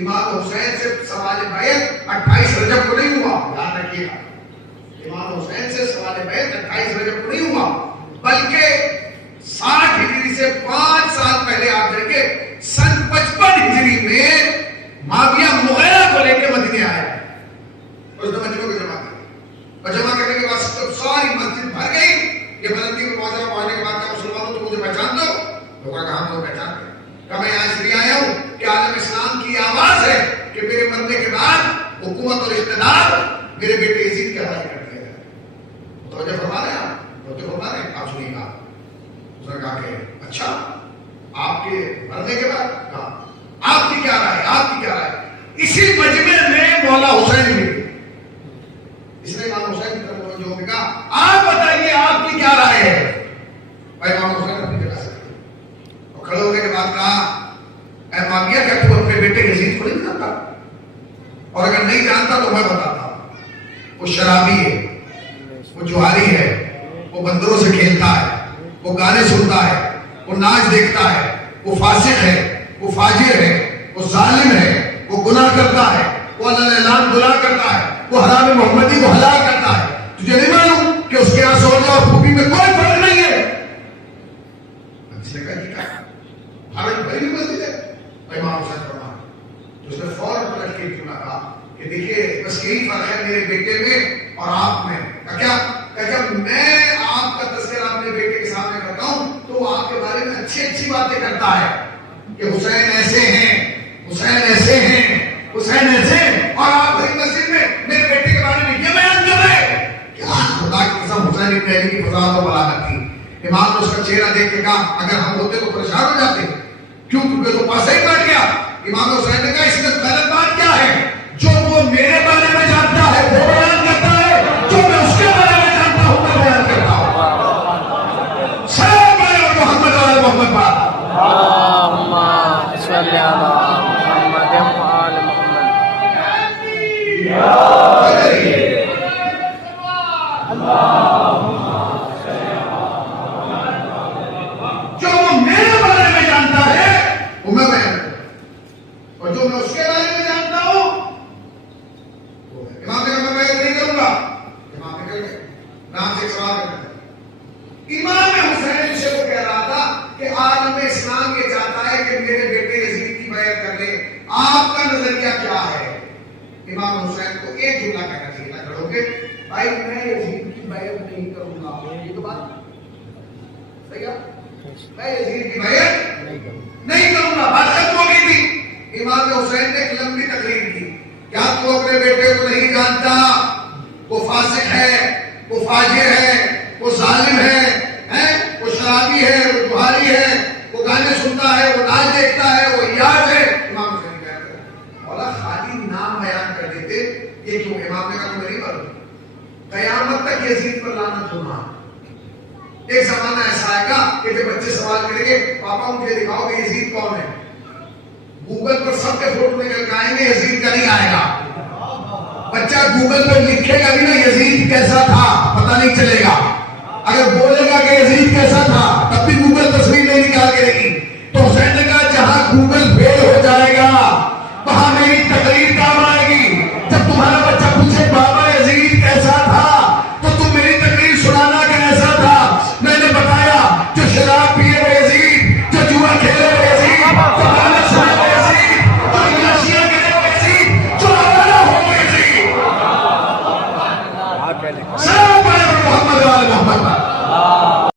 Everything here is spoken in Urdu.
امام حسین سے سوال بیعت 28 رجب کو نہیں ہوا، یاد رکھیے گا، امام حسین سے سوال بیعت 28 رجب کو نہیں ہوا، بلکہ 60 ہجری سے 5 سال پہلے آپ دیکھیں سن 55 ہجری میں معاویہ مغیرہ کو لے کے مدینے آیا، اس نے مجمع کو جمع کیا، اور جمع کرنے کے بعد جب ساری مسجد بھر گئی، یہ بلندی کو معاذہ پڑھنے کے بعد کہا مسلمانوں تو مجھے پہچان دو، لوگوں نے کہا ہم پہچان دیں، کہ میں یہاں اس لیے آیا ہوں کہ عالم اسلام کی آواز ہے کہ میرے مرنے کے بعد حکومت اور اقتدار میرے بیٹے یزید کے حوالے کر دیا جائے۔ توجہ فرما رہے ہیں آپ، توجہ فرما رہے ہیں آپ، سنیے گا۔ اس نے کہا کہ اچھا آپ کے مرنے کے بعد کہا آپ کی کیا رائے، آپ کی کیا رائے؟ اسی مجمع میں مولا حسین بھی، اس نے امام حسین کی طرف جو کہا آپ بتائیے آپ کی کیا رائے ہے؟ بھائی امام حسین اپنی جگہ سے اور کھڑے ہونے کے بعد کہا اے معاویہ کیا تو اپنے بیٹے یزید کو نہیں جانتا؟ اور اگر نہیں جانتا تو میں بتاتا ہوں، وہ شرابی ہے، وہ جواری ہے، وہ بندروں سے کھیلتا ہے، وہ گانے سنتا ہے، وہ ناچ دیکھتا ہے، وہ فاسق ہے، وہ فاجر ہے، وہ ظالم ہے، وہ گناہ کرتا ہے، وہ اللہ اعلان گناہ کرتا ہے، وہ حرام محمدی کو حلال کرتا ہے۔ تجھے نہیں معلوم کہ اس کے یہاں سونے اور پھوپھی میں کوئی فرق نہیں ہے؟ اس نے کہا جی کہا ہمیں بڑی مسجد ہے امام حسین فرمایا، تو اس نے فوراً پلٹ کے کیوں نہ کہا کہ دیکھیے بس یہی فرق ہے میرے بیٹے میں اور آپ میں۔ کیا جب میں آپ کا تذکرہ اپنے بیٹے کے سامنے کرتا ہوں تو وہ آپ کے بارے میں اچھی اچھی باتیں کرتا ہے کہ حسین ایسے ہیں، حسین ایسے ہیں، حسین ایسے ہیں، اور آپ بڑی مسجد میں میرے بیٹے کے بارے میں یہ بیان کر رہے ہیں۔ کیا خدا کی قسم حسین ابن علی کی فضاحت و بلاغت تھی۔ امام نے اس کا چہرہ دیکھ کے کہا اگر ہم ہوتے تو پریشان ہو جاتے، کیوں؟ کیونکہ تو پاسے ہی بیٹھ گیا۔ امام حسین نے کہا اس میں غلط بات کیا ہے؟ جو وہ میرے بارے میں جانتا ہے وہ بیان کرتا ہے، جو میں اس کے بارے میں جانتا ہوں میں بیان کرتا ہوں۔ سلام علیہ محمد اور محمد بات اللہم صلی علی محمد و آل محمد۔ جو وہ میرے بارے میں جانتا ہے وہ میں بیان کرتا ہوں، اور جو میں اس کے بارے میں جانتا ہوں وہ ہے۔ امام نے کہا میں بیان نہیں کروں گا، امام نے کہا نام سے سوال کرنا ہے۔ امام حسین سے وہ کہہ رہا تھا کہ عالم اسلام یہ چاہتا ہے کہ میرے بیٹے یزید کی بیعت کر لے، آپ کا نظریہ کیا ہے؟ امام حسین کو ایک جملہ کہنا چاہیے تھا، کھڑو گے بھائی میں یزید کی بیعت نہیں کروں گا، یہ تو بات صحیح ہے، میں یزید کی بیعت نہیں کروں گا، بات ختم ہو گئی تھی۔ امام حسین نے ایک لمبی تقریر کی، کیا تو اپنے بیٹے کو نہیں جانتا؟ وہ فاسق ہے، وہ فاجر ہے، وہ ظالم ہے، وہ شرابی ہے، وہ جواری ہے، وہ گانے سنتا ہے، وہ ناچ دیکھتا ہے، وہ یاد ہے۔ امام حسین کہتے ہیں مولا خالی نام بیان کر دیتے یہ کیوں؟ امام نے کہا تمہیں نہیں معلوم قیامت تک یزید پر لعنت ہونا۔ ایک زمانہ ایسا آئے گا کہ جب بچے سوال کریں گے پاپا مجھے دکھاؤ کہ یزید کون ہے، گوگل پر سب کے فوٹو نکل کے آئیں گے، یزید کا نہیں آئے گا۔ بچہ گوگل پر لکھے گا بھی نا یزید کیسا تھا پتہ نہیں چلے گا، اگر بولے گا کہ یزید کیسا تھا